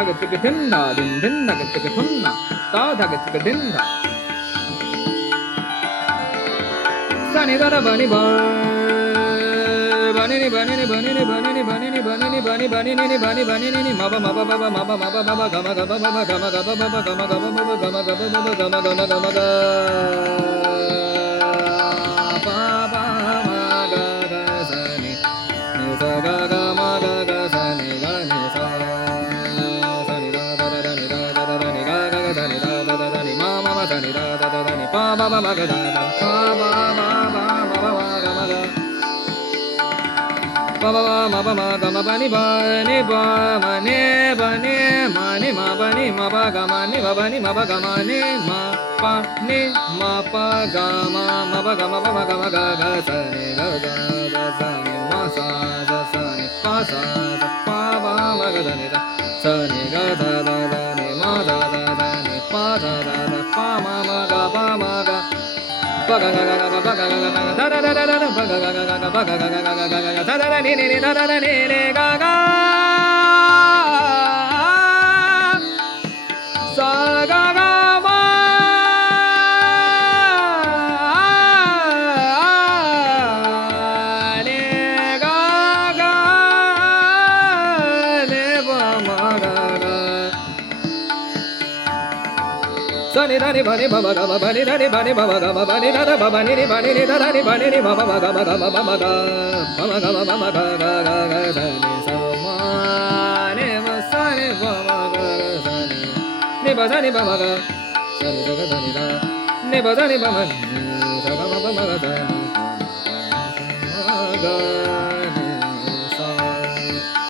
ta ga tika dinda din dinda ga tika tunna ta ta ga tika dinda sani da da bani ba bani ni bani ni bani ni bani ni bani ni bani ni bani bani ni bani bani ni ma ba ma ba ba ba ma ba ma ba ma ba ga ma ga ba ba ma ga ma ga ba ba ma ga ma ga ba ba ga ma ga ba ba ga ma ga ma ga ma ga pa pa ma ga ga sa ni ni sa ga ga ma ga ga sa ni ga ni sa sa ni da da da ni da da da ni ga ga ga da ni da da da ni ma ma ma da ni da da da ni pa pa ma ga da da pa ma ma ma ma ma ga ma ga ba ba ba ma ba ma ga ma ba ni ba ma ne ba ne ma ni ma ba ni ma ba ga ma ni ba ba ni ma ba ga ma ni ma pa ni ma pa ga ma ba ga ma ba ma ga ma ga ga sa ni ga ga ga sa ni ma sa ni pa sa pa ba ma ga da ni da sa ni ga da da da ni ma da da da ni pa da da da pa ma ga ba ma ga ba ga ga ga ga ba ga ga ga da da da da da ba ga ga ga ga ba ga ga ga ga ga ga da da da ni ni da da da ni ni ga ga sa ga ga ma ni ga ga ni ba ma ga ga sa ni da ni ba ni ba ba ga ba ni da ni ba ni ba ba ga ba ni da da ba ba ni ba ni da da ni ba ni ba ba ba ga ba ga ba ga ba ga ba ma ga ga ga ga sa ni sa ma ni ba sa ni ba ma ga sa ni ba sa ni ba ma ga sa ni da ga sa ni da ni ba sa ni ba ma sa ga ma ba ma ga sa ni ma ga